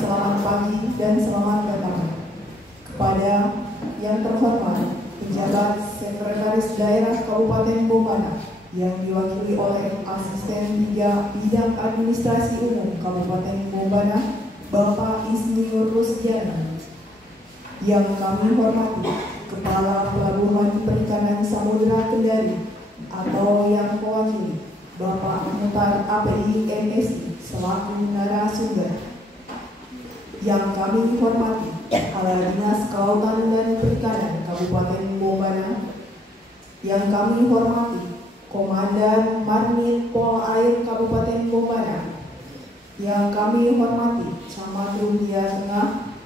selamat pagi dan selamat datang kepada yang terhormat penjabat Sekretaris Daerah Kabupaten Bombana yang diwakili oleh Asisten 3 Bidang Administrasi Umum Kabupaten Bombana, Bapak Isniur Rusdiana. Yang kami hormati Kepala Pelabuhan Perikanan Samudra Kendari atau yang mewakili Bapak Mutar API MSI selaku narasumber. Yang kami hormati Kepala Dinas Kelautan dan Perikanan Kabupaten Bombana. Yang kami hormati Komandan Marmit Pol Air Kabupaten Bombana. Yang kami hormati Camat Rumbia Tengah.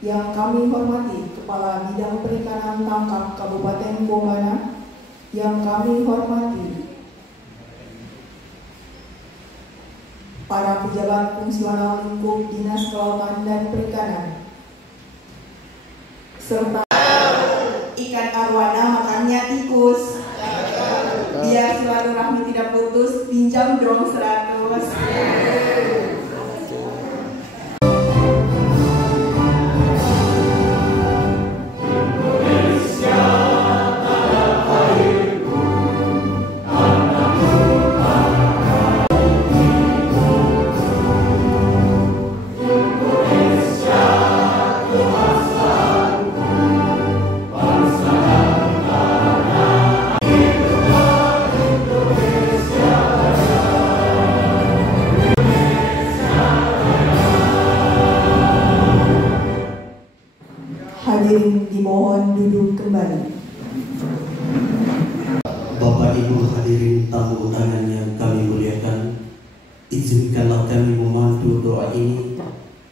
Yang kami hormati Kepala Bidang Perikanan Tangkap Kabupaten Bombana. Yang kami hormati para pejabat fungsional lingkup Dinas Kelautan dan Perikanan, serta ikan arwana makannya tikus, biar silaturahmi tidak putus, pinjam dong 100. Hadirin dimohon duduk kembali. Bapak Ibu hadirin tamu undangan yang kami muliakan, izinkanlah kami memandu doa ini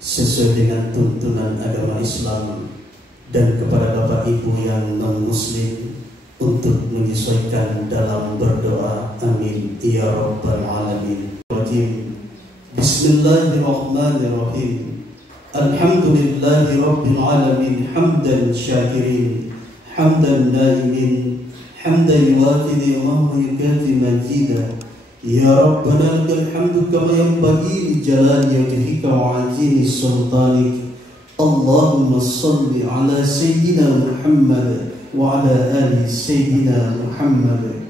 sesuai dengan tuntunan agama Islam dan kepada Bapak Ibu yang non-muslim untuk menyesuaikan dalam berdoa. Amin ya rabbal alamin. Bismillahirrahmanirrahim. Alhamdulillahi rabbil alamin, hamdan syakirin, hamdan naimin, hamdan yuwafidi wa yukafi majida. Ya Rabbana lakal hamdu kama yanbaghi li jalali wajhika wa 'azimi sultanik. Allahumma salli ala sayyidina Muhammad wa ala ali sayyidina Muhammad.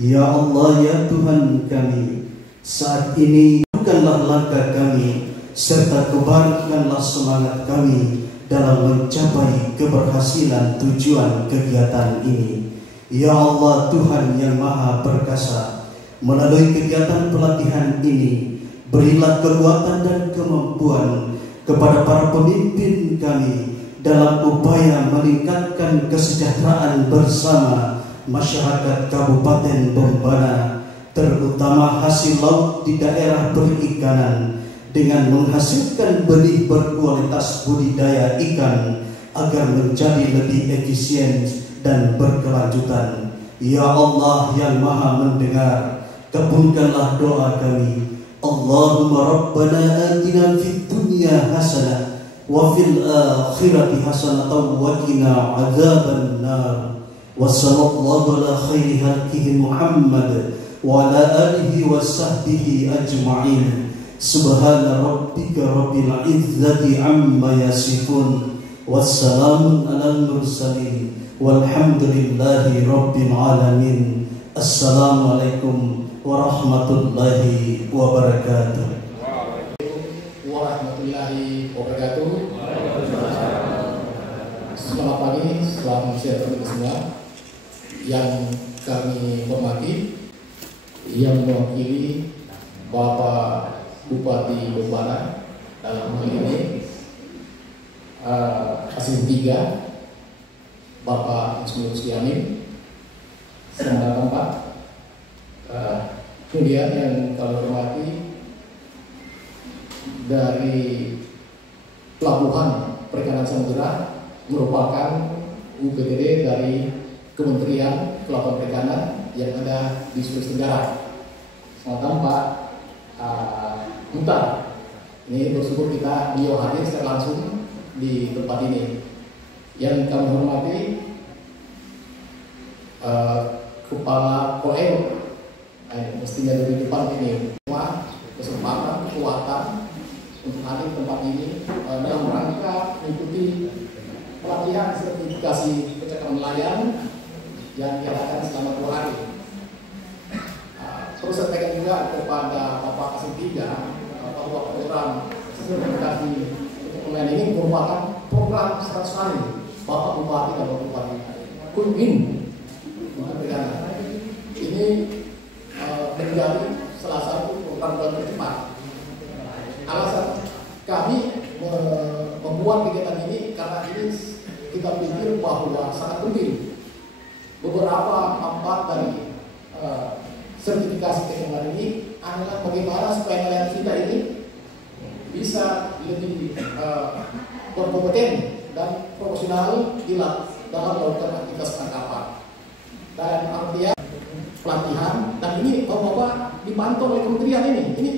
Ya Allah, ya Tuhan kami, saat ini bukanlah langkah kami serta kebarkanlah semangat kami dalam mencapai keberhasilan tujuan kegiatan ini. Ya Allah, Tuhan yang Maha Perkasa, melalui kegiatan pelatihan ini berilah kekuatan dan kemampuan kepada para pemimpin kami dalam upaya meningkatkan kesejahteraan bersama masyarakat Kabupaten Bombana, terutama hasil laut di daerah perikanan, dengan menghasilkan benih berkualitas budidaya ikan agar menjadi lebih efisien dan berkelanjutan. Ya Allah yang Maha Mendengar, kabulkanlah doa kami. Allahumma Rabbana atina fid dunya hasanah wa fil akhirati hasanah wa qina adzaban nar. Wa sallallahu ala khairi khalqihi Muhammad wa ala alihi wa sahbihi ajma'in. Subhana rabbika rabbil izzati amma yasifun, wassalamun alal mursalin, walhamdulillahi rabbil alamin. Assalamualaikum warahmatullahi wabarakatuh. Warahmatullahi wabarakatuh. Selamat pagi, selamat siang teman-teman semua. Yang kami hormati, yang mewakili Bapak Bupati Bombana dalam hal ini Asisten 3 Bapak Isniur Rusdiana, selamat datang Pak. Kemudian yang kami hormati dari Pelabuhan Perikanan Samudra, merupakan UPTD dari Kementerian Kelautan Perikanan yang ada di Sulawesi Tenggara. Selamat datang Pak Mutar. Ini bersyukur kita beliau hadir secara langsung di tempat ini. Yang kami hormati Kepala Koeo, mestinya dari depan ini, semua kesempatan, kekuatan untuk hadir di tempat ini dalam rangka mengikuti pelatihan sertifikasi kecakapan nelayan yang diadakan selama 2 hari. Perlu saya sampaikan juga kepada Bapak Kasih 3 bahwa program sertifikasi kecakapan nelayan ini merupakan program 100 hari Bapak Bupati dan Bapak Bupati Kunming Perikanan. Ini menjadi salah satu program tercepat. Alasan kami membuat kegiatan ini karena ini kita pikir bahwa sangat penting. Beberapa manfaat dari sertifikasi kecakapan ini adalah bagaimana supaya nelayan kita ini bisa lebih berkompeten dan profesional dalam melakukan aktivitas penangkapan. Dan artinya pelatihan, dan ini bapak-bapak dipantau oleh kementerian ini. Ini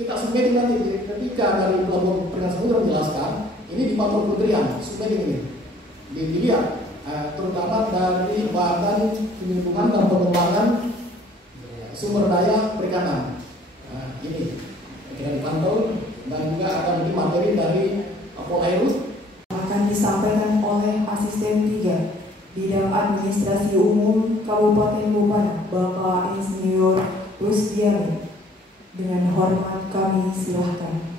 kita submit nanti ketika dari Pelabuhan Perikanan Samudra menjelaskan, ini dipantau kementerian, submit ini dilihat, terutama dari Badan Lingkungan dan Pengembangan Sumber Daya Perikanan. Ini kita dipantau dan juga ada lebih materi dari Polairut. Akan disampaikan oleh Asisten 3 Bidang Administrasi Umum Kabupaten Bombana, Bapak Insinyur Rusdiani. Dengan hormat kami silahkan.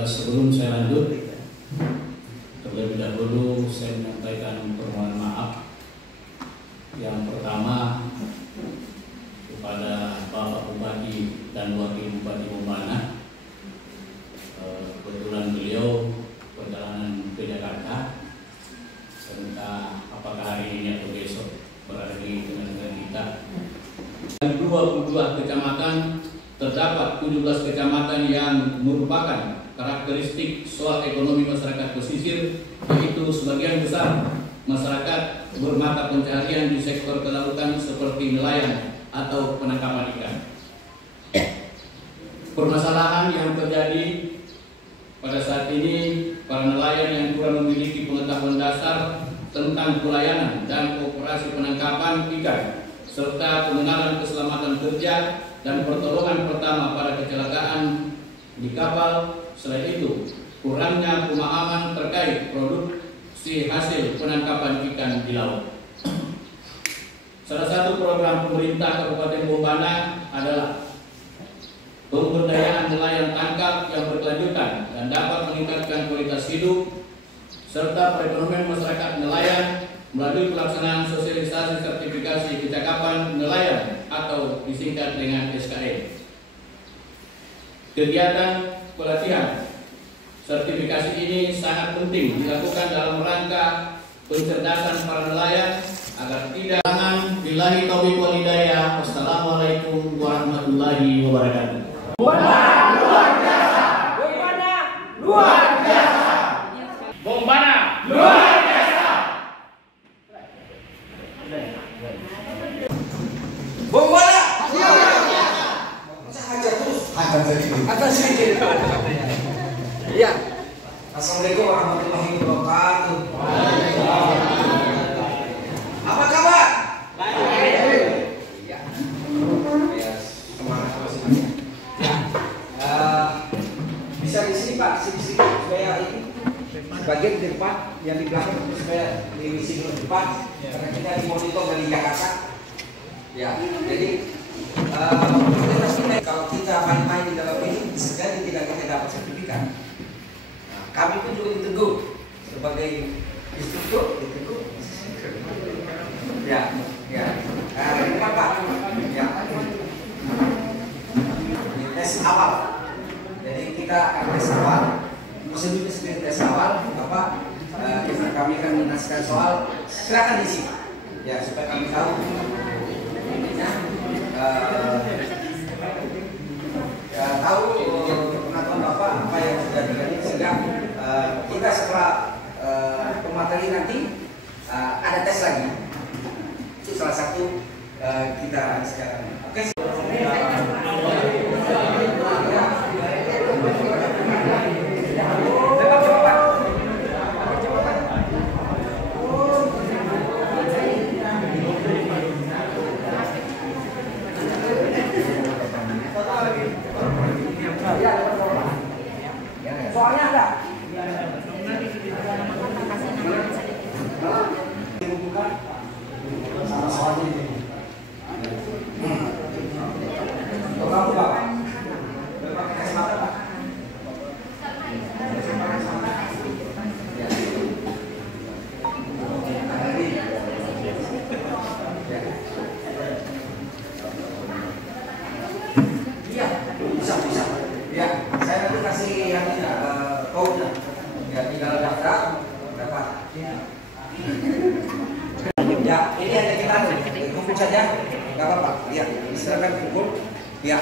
Sebelum saya lanjut, terlebih dahulu saya menyampaikan permohonan maaf. Yang pertama kepada Bapak Bupati dan Wakil Bupati Bombana. Kebetulan beliau perjalanan ke Jakarta, entah apakah hari ini atau besok berada di tengah-tengah kita. Dari 22 kecamatan terdapat 17 kecamatan yang merupakan karakteristik soal ekonomi masyarakat pesisir, yaitu sebagian besar masyarakat bermata pencaharian di sektor kelautan seperti nelayan atau penangkapan ikan. Permasalahan yang terjadi pada saat ini, para nelayan yang kurang memiliki pengetahuan dasar tentang pelayanan dan operasi penangkapan ikan, serta pengenalan keselamatan kerja dan pertolongan pertama pada kecelakaan di kapal. Selain itu, kurangnya pemahaman terkait produksi hasil penangkapan ikan di laut. Salah satu program pemerintah Kabupaten Bombana adalah pemberdayaan nelayan tangkap yang berkelanjutan dan dapat meningkatkan kualitas hidup serta perekonomian masyarakat nelayan melalui pelaksanaan sosialisasi sertifikasi kecakapan nelayan atau disingkat dengan SKN. Kegiatan pelatihan sertifikasi ini sangat penting dilakukan dalam rangka pencerdasan para nelayan agar tidak billahi taufiq wal hidayah. Wassalamualaikum warahmatullahi wabarakatuh. Bombana luar biasa. Bombana luar biasa. Bombana luar biasa. Bombana luar biasa. Hajar terus. Hajar sedikit. Iya. Assalamualaikum warahmatullahi wabarakatuh. Apa kabar? Baik. Iya. Semangat masing-masing. Bisa di sini Pak, sini supaya ini bagian di depan, yang di belakang supaya diisi dulu depan, karena kita dimonitor dari Jakarta. Ya, jadi kalau kita main-main di dalam ini, sekali tidak kita dapat sertifikat. Nah, kami pun juga ditegur sebagai instruktur, ditegur. Ya, ya. Depan Pak. Ya. Tes awal. Jadi kita akan tes awal. Prosedurnya seperti tes awal. Bapak, kami akan mengasihkan soal. Silakan isi. Ya, supaya kami tahu. Tahu pengetahuan Bapak apa yang sudah digali, sehingga kita setelah pemateri nanti ada tes lagi. Itu salah satu kita sekarang. Oke. Ya, ini hanya kita kumpul saja, nggak apa-apa. Ya, silakan kumpul. Ya.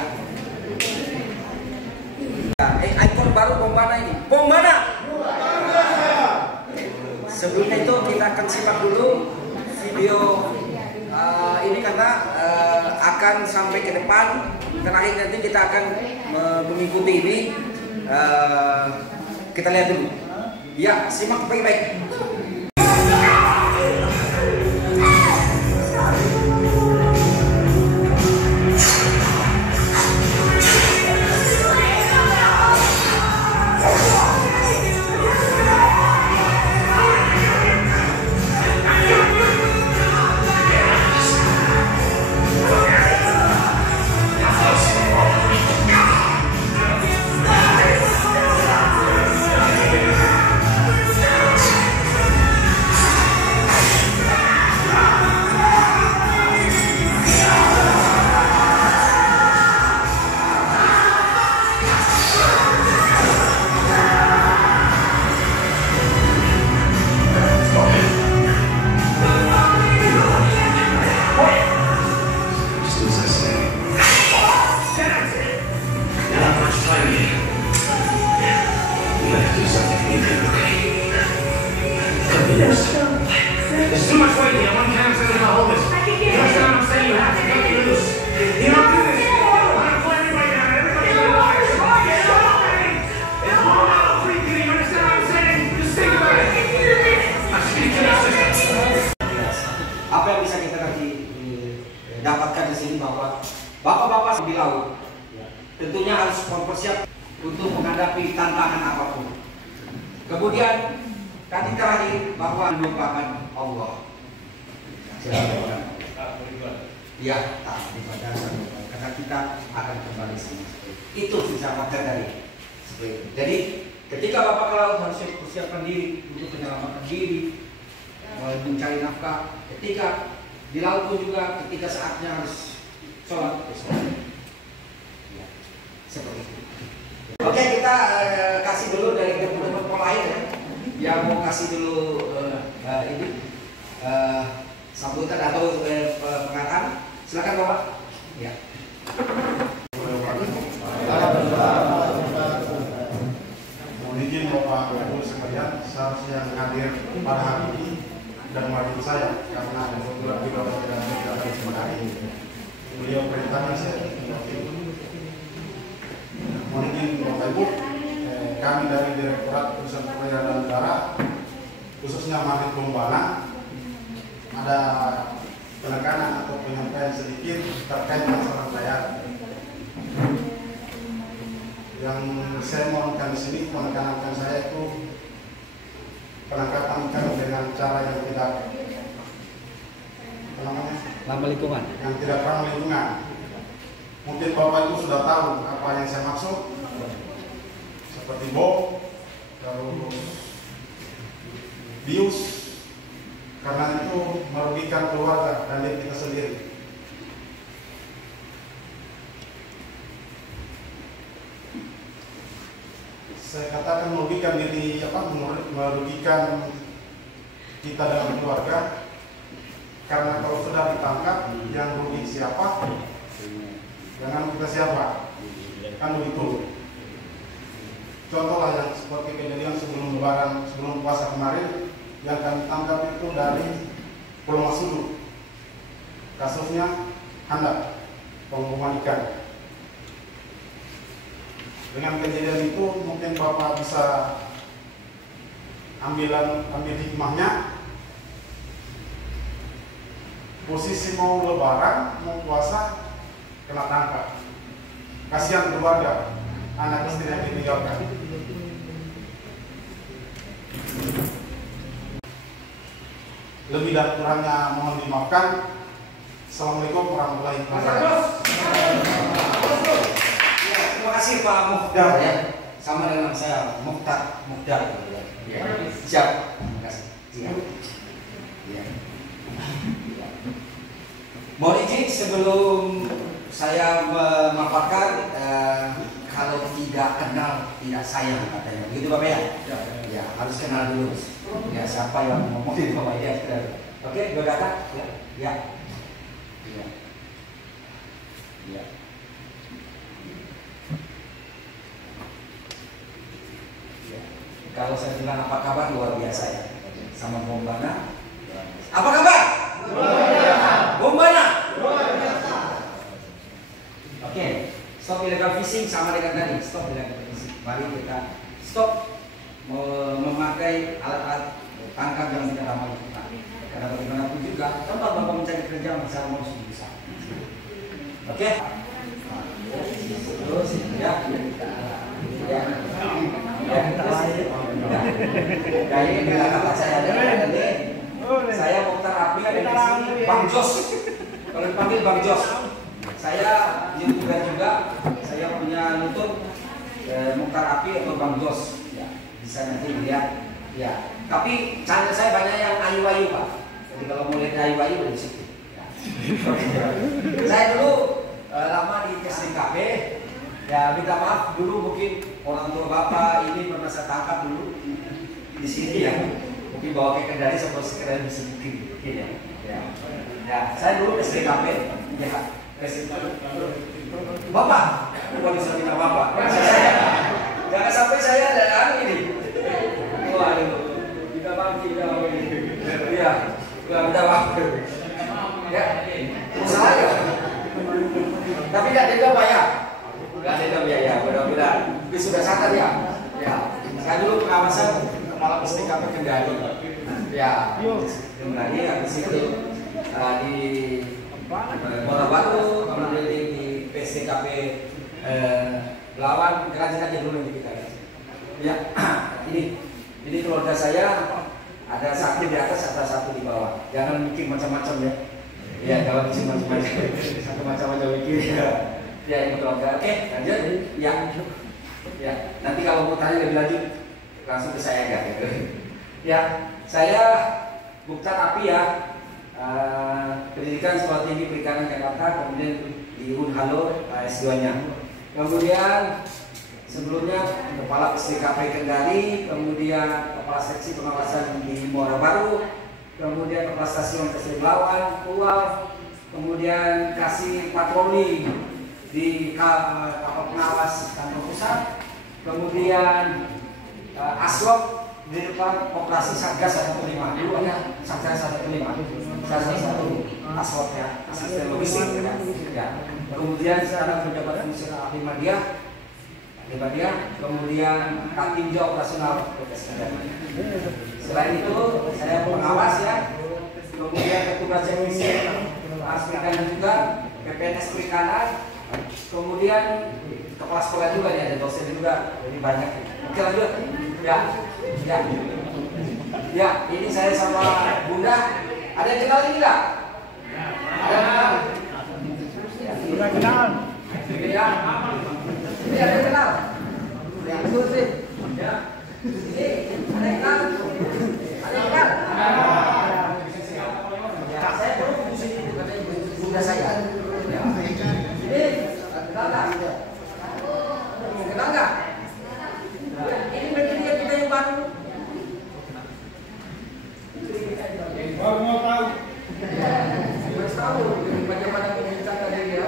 Ikon baru Bombana ini. Bombana. Sebelumnya itu kita akan simak dulu video ini karena akan sampai ke depan. Terakhir nanti kita akan mengikuti ini. Kita lihat dulu. Ya, simak baik-baik. There's too much weight here. One cam's going to hold this. You understand what I'm saying? You have to cut it loose. You don't do this. I'm going to pull everybody down. Everybody's going to watch. It's all out of free you. You understand what I'm saying? Just think about it. I'm speaking to your sister. Apa yang bisa kita nanti dapatkan di sini bahwa bapak-bapak di laut tentunya harus bersiap untuk menghadapi tantangan apapun. Kemudian tadi terakhir bahwa melupakan Allah. Ya, tak ibadah karena kita akan kembali sama itu bisa makan dari seperti itu. Jadi ketika bapak ke laut harus persiapkan diri untuk menyelamatkan diri, mencari nafkah. Ketika di laut pun juga ketika saatnya harus sholat. Ya, seperti itu. Oke, kita kasih dulu dari teman-teman polain ya. Yang mau kasih dulu ini sambutan atau pengarahan, silakan bapak. Ya. Mohon izin Bapak Ibu sekalian, seharusnya hadir pada hari ini dan mewakili saya karena ada beberapa video yang tidak ada sebenarnya. Beliau perintahnya saya mewakili. Mohon izin Bapak Ibu, kami dari Direktorat Pusat Perdagangan Udara, khususnya Marit Bombana, ada penekanan atau penyampaian sedikit terkait masalah bayar. Yang saya mohonkan di sini, penekanan saya itu penangkapan ikan dengan cara yang tidak Ramah lingkungan. Yang tidak ramah lingkungan. Mungkin Bapak Ibu sudah tahu apa yang saya maksud. Seperti bom, terus bius, karena itu merugikan keluarga dan diri kita sendiri. Saya katakan merugikan diri, merugikan kita dalam keluarga, karena kalau sudah ditangkap, yang rugi siapa? Jangan kita siapa, kan begitu. Contohlah yang seperti kejadian sebelum Lebaran, sebelum puasa kemarin, yang kami tangkap itu dari Pulau Masudu. Kasusnya handap, pengeboman ikan. Dengan kejadian itu mungkin Bapak bisa ambil hikmahnya. Posisi mau Lebaran, mau puasa, kena tangkap. Kasihan keluarga, anak istri yang ditinggalkan. Lebih dan kurangnya mohon dimaafkan. Assalamualaikum warahmatullahi wabarakatuh. Ya, terima kasih Pak Muhdar ya. Sama dengan saya Muhdar ya. Siap. Terima kasih. Ya. Ya. Mohon izin sebelum saya memaparkan, kalau tidak kenal tidak sayang katanya. Begitu Bapak ya? Ya, harus kenal dulu. Ya, siapa yang ngomongin Bapak ya? Oke, biodata? Ya. Ya. Ya. Ya. Ya. Kalau saya bilang apa kabar, luar biasa ya. Sama Bombana. Apa kabar? Luar biasa. Bombana. Luar biasa. Oke, stop illegal fishing sama dengan tadi. Stop illegal fishing. Mari kita stop memakai alat-alat tangkap yang tidak ramah lingkungan. Karena bagaimanapun juga tempat Bapak mencari kerja masalah mau bisa. Oke? Terus ya. Ya. Ya. Kayak ini kata saya ada. Saya Mukhtar Api ada di sini. Bang Jos. Kalau dipanggil Bang Jos. Saya YouTuber juga. Saya punya YouTube Mukhtar Api atau Bang Jos. Ya, bisa nanti lihat. Ya. Tapi channel saya banyak yang ayu-ayu Pak. Jadi kalau mau lihat ayu-ayu di situ. Ya. Saya dulu lama di SDKP. Ya minta maaf dulu mungkin orang tua Bapak ini pernah saya tangkap dulu di sini ya. Mungkin bawa ke Kendari sampai sekedar bisa mungkin ya. Ya, saya dulu SDKP. Ya. Bapak, bukan bisa minta Bapak. Jangan sampai saya ada ini. Waduh, kita bangkit ya, kita bangkit. Ya, saya. Tapi tidak ada bayar. Tidak ada biaya. Mudah-mudahan. Tapi sudah sadar ya. Ya, saya dulu pengawasan kepala SDKP Kendari. Ya, Kendari habis itu di Kota Batu, kemudian di PSDKP Belawan, kerajaan aja dulu yang kita lihat. Ya, ini keluarga saya ada satu di atas, ada satu di bawah. Jangan bikin macam-macam ya. Ya, kalau bikin macam-macam, satu macam-macam bikin ya. Ya, ini keluarga. Oke, lanjut. Ya, ya. Nanti kalau mau tanya lebih lanjut, langsung ke saya ya. Ya, saya Mukhtar Api ya. Pendidikan Sekolah Tinggi Perikanan Jakarta, kemudian di Unhalo S2-nya. Kemudian sebelumnya kepala SDKP Kendari, kemudian kepala seksi pengawasan di Muara Baru, kemudian kepala stasiun Kesel Belawan, Pulau, kemudian kasih patroli di kapal pengawas kantor pusat, kemudian aslok di depan operasi Satgas 15 dulu ada Satgas 15 salah satu aslok ya, asisten logistik ya. Kemudian sekarang menjabat fungsi ahli media, kemudian Katinja operasional PTS Kendari. Selain itu saya pengawas ya, kemudian ketua teknisi perikanan juga, PPNS perikanan, kemudian kepala sekolah juga ya, ada dosen juga, jadi banyak. Oke lanjut ya. Ya, ini saya sama Bunda. Ada yang kenal ini enggak? Ada yang kenal? Sudah kenal. Ya. Ini ada yang kenal? Ya, itu sih. Ya. Ini ada yang kenal? Ada yang kenal? Ya, saya perlu di sini katanya Bunda saya. Ya. Ini kenal enggak? Kenal enggak? Ini media kita yang baru. Mau tahu? Harus tahu bagaimana pemerintah dari dia.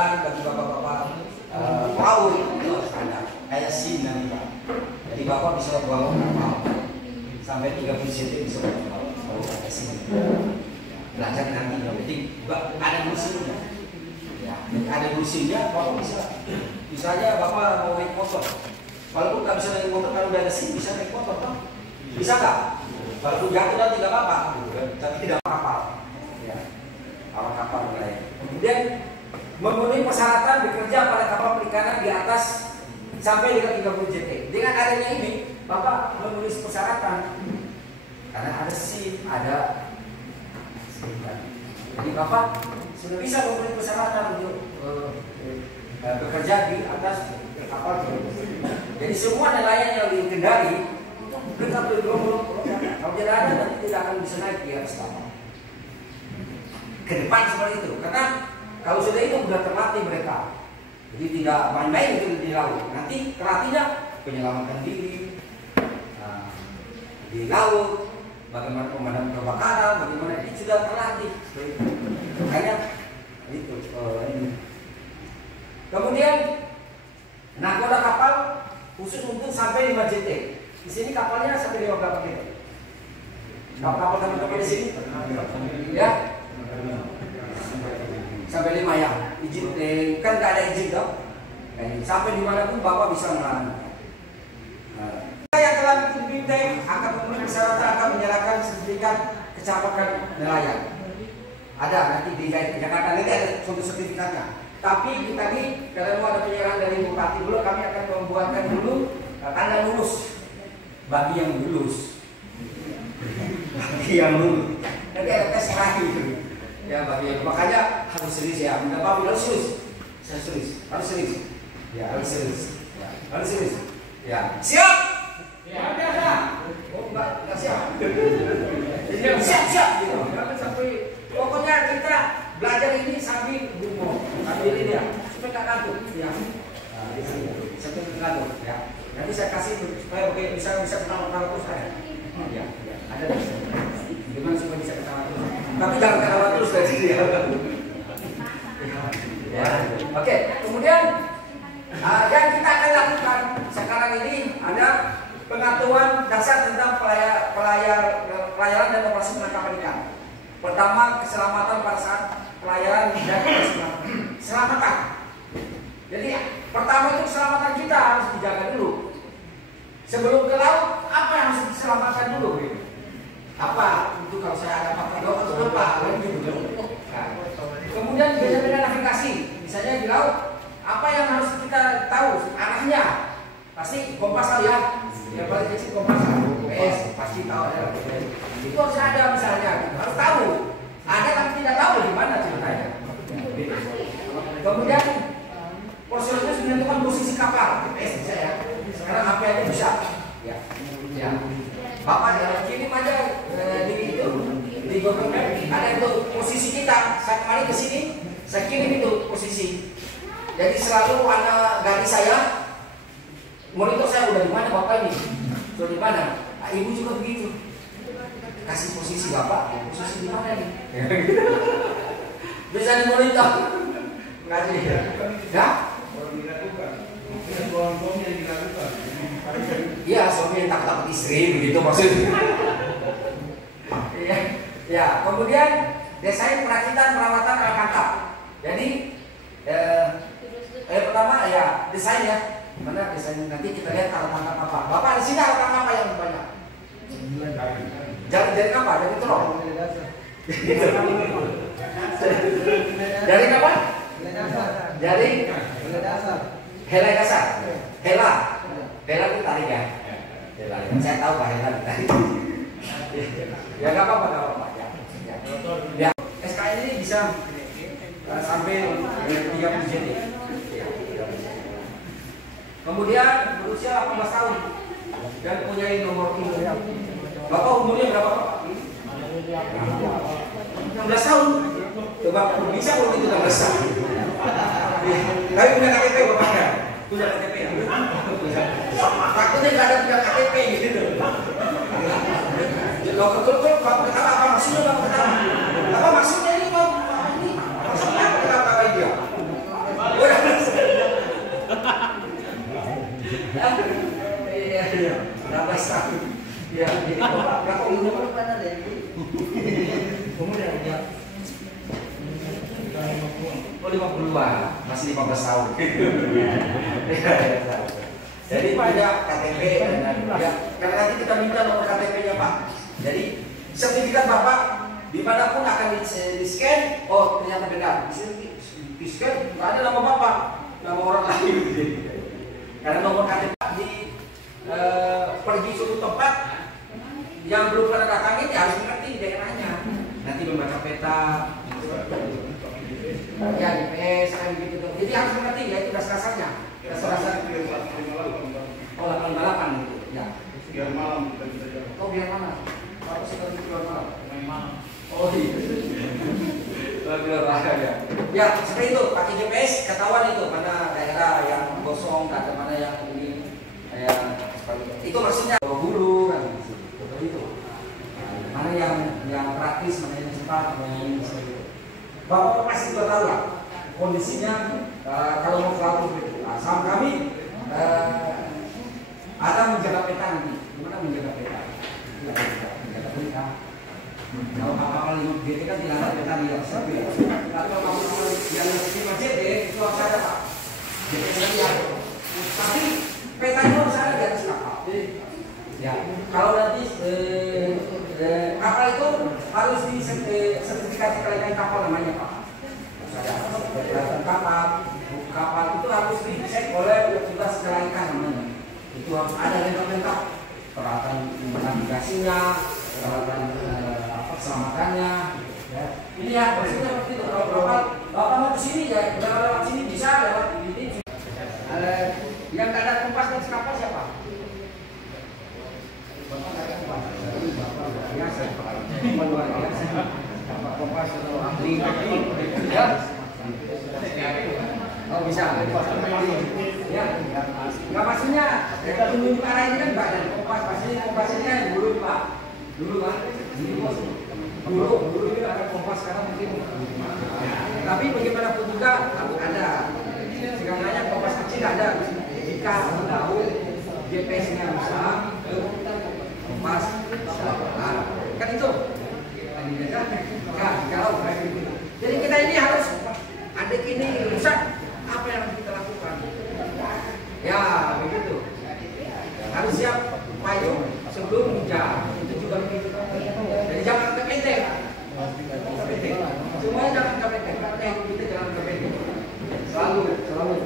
Bagi bapak-bapak pelaut itu ada kayak SIM nanti Pak. Jadi bapak bisa bawa kapal sampai 30 cm bisa bawa kalau pakai SIM. Belajar nanti yang penting ada musimnya. Ya, ada musimnya bapak bisa aja bapak mau naik motor. Walaupun nggak bisa naik motor kalau udah ada SIM bisa naik motor Pak. Bisa nggak? Kalau jatuh dan tidak apa-apa, tapi tidak kapal. Ya, awak kapal mulai. Kemudian memenuhi persyaratan bekerja pada kapal perikanan di atas sampai dengan 30 JT. Dengan adanya ini, Bapak memenuhi persyaratan karena ada SIM, ada SIM. Jadi Bapak sudah bisa memenuhi persyaratan untuk bekerja di atas kapal. Jadi semua nelayan yang di Kendari mereka belum kalau tidak ada nanti tidak akan bisa naik di atas kapal. Ke depan seperti itu, karena kalau sudah itu sudah terlatih mereka, jadi tidak main-main itu di laut. Nanti terlatihnya penyelamatan diri, di laut, bagaimana pemadam kebakaran, bagaimana ini sudah terlatih. Makanya itu ini. Kemudian nakoda kapal khusus untuk sampai 5 JT. Di sini kapalnya sampai 5 berapa meter? Kapal teman-teman di sini? Ya. Sampai 5 ya. Izin kan nggak ada izin dong. Sampai di mana pun Bapak bisa melarang. Yang telah dipimpin akan memenuhi persyaratan akan menyerahkan sertifikat kecakapan nelayan. Ada nanti di Jakarta nanti ada suatu sertifikatnya. Tapi kita nih karena mau ada penyerahan dari bupati dulu, kami akan membuatkan dulu tanda lulus bagi yang lulus. Bagi yang lulus. Nanti ada tes lagi ya bagi yang makanya harus serius ya. Bapak harus serius. Saya serius. Harus serius. Ya harus serius. Ya, harus serius. Ya siap. Ya biasa. Oh enggak siap. Siap gitu. Jangan sampai pokoknya kita belajar ini sambil gumoh, sambil ini ya, supaya tak kantuk ya. Sampai kantuk ya. Nanti saya kasih supaya bisa ketawa-tawa terus saya. Ya, ada. Gimana supaya bisa ketawa terus? Tapi jangan ketawa terus dari sini ya. Ya. Oke, kemudian yang kita akan lakukan sekarang ini ada pengetahuan dasar tentang pelayaran dan operasi penangkapan ikan. Pertama, keselamatan pada saat pelayaran dan keselamatan. Jadi pertama itu keselamatan kita harus dijaga dulu. Sebelum ke laut, apa yang harus diselamatkan dulu? Apa? Itu kalau saya ada apa-apa atau apa? Kemudian beda-beda navigasi. Misalnya di laut, apa yang harus kita tahu? Arahnya pasti kompas tahu ya. Yang paling kecil kompas. Pasti tahu ada. Itu harus ada misalnya, harus tahu. Ada tapi tidak tahu di mana ceritanya. Kemudian prosedurnya menentukan posisi kapal. Bisa ya. Sekarang HP aja bisa. Ya. Ya. Bapak ya, kirim aja di Google Map ada itu posisi kita. Saya kemarin ke sini, saya kirim itu posisi. Jadi selalu ada garis saya. Monitor saya udah di mana Bapak ini? Sudah di mana? Nah, Ibu juga begitu. Kasih posisi Bapak, posisi di mana nih? Bisa dimonitor. Ngasih ya? Iya, suami yang takut istri begitu maksudnya. Ya, kemudian desain perakitan perawatan alat tangkap. Jadi pertama ya desain ya. Mana desain nanti kita lihat alat tangkap apa. Bapak di sini alat tangkap apa yang banyak? Jaring apa? Jaring terong. Jaring apa? Jaring helai dasar. Hela itu tarik ya. Hela. Saya tahu Pak Hela tarik. Ya nggak apa-apa ya. Ya. SKN ini bisa sampai 30 JT. Kemudian berusia 18 tahun dan punya nomor induk. Bapak umurnya berapa Pak? 16 tahun. Coba bisa kalau itu 16 tahun. Tapi punya KTP Bapaknya? Punya KTP ya? Takutnya nggak ada punya KTP gitu. Kalau betul Bapak ketawa apa maksudnya Bapak ketawa? Apa maksudnya ini Pak? Maksudnya apa ketawa dia? Iya. 16 tahun. Ya, jadi berapa umur mana deh? Umurnya ya. Oh 50-an, masih 15 tahun. Jadi banyak KTP dan ya, karena nanti kita minta nomor KTP-nya Pak. Jadi sertifikat Bapak dimanapun akan di scan. Oh ternyata benar. Di scan nggak ada nama Bapak, nama orang lain. Karena nomor KTP di pergi suatu tempat yang belum pernah datangin ya harus mengerti daerahnya. Nanti membaca peta, ya GPS, gitu. Jadi harus mengerti ya itu dasar-dasarnya. Dasar-dasar. Oh 88 itu. Ya. Biar malam kita bisa jalan. Oh biar mana? Apa sih kalau biar malam? Malam. Oh iya. Ya. Ya seperti itu. Pakai GPS ketahuan itu mana daerah yang kosong, ada mana yang ini. Itu maksudnya Bulu kan. begitu. Mana yang praktis, mana yang cepat, mana yang seperti itu. Bapak pasti juga tahu lah kondisinya kalau mau ke laut begitu. Sama kami ada menjaga peta nanti. Gimana menjaga peta? Menjaga peta. Kalau kapal 5 GT kan tidak ada peta di atas. Tapi kalau kapal yang 5 GT itu harus ada Pak. Tapi petanya harus ada di atas kapal. Ya, kalau nanti kapal itu harus disertifikasi kelaikan kapal namanya Pak. Kelaikan kapal itu harus dicek oleh petugas kelaikan namanya. Itu harus ada lengkap-lengkap peralatan navigasinya, peralatan keselamatannya. Ya. Ini ya, maksudnya seperti itu. Kalau bapak mau ke sini ya, lewat sini bisa lewat ini. Yang tidak ada kompas dan kapal siapa? Bapak tidak ada kompas. Bapak luar biasa. Bapak luar biasa. Bapak kompas atau ahli ya. Oh bisa. Ya. Nggak maksudnya tunjuk arah ini kan Pak dari kompas. Pastinya kompasnya dulu Pak. Dulu kan. Dulu ini ada kompas sekarang mungkin. Tapi bagaimanapun juga harus ada. Segalanya kompas kecil ada. Jika tahu GPS-nya rusak, kompas kan itu. Kalau jadi kita ini harus adik ini rusak, apa yang harus kita lakukan? Ya begitu. Harus siap payung sebelum hujan. Itu juga begitu. Jadi jangan kepenteng. Semuanya jangan kepenteng. Kita jangan kepenteng. Selalu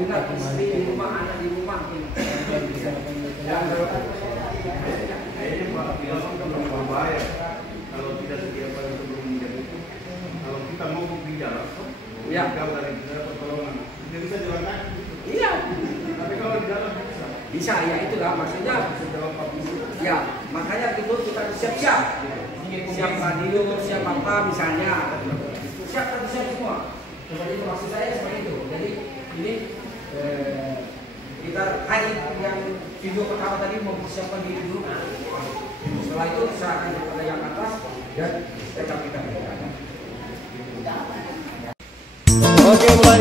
ingat istri di rumah, anak di rumah. Jangan kayaknya Pak Bilang kan berbahaya kalau tidak sedia pada sebelum menjadi itu. Kalau kita mogok di jalan, ya. Jauh dari pertolongan, tidak bisa jalan kaki. Iya. Tapi kalau di jalan bisa. Bisa ya itulah maksudnya. Ya makanya itu kita siap-siap. Siap radio, siap apa misalnya. Siap semua. Seperti itu maksud saya seperti itu. Jadi ini kita hari yang video pertama tadi mempersiapkan diri dulu. Setelah itu serahkan kepada yang atas dan tetap kita berjalan. Oke mulai.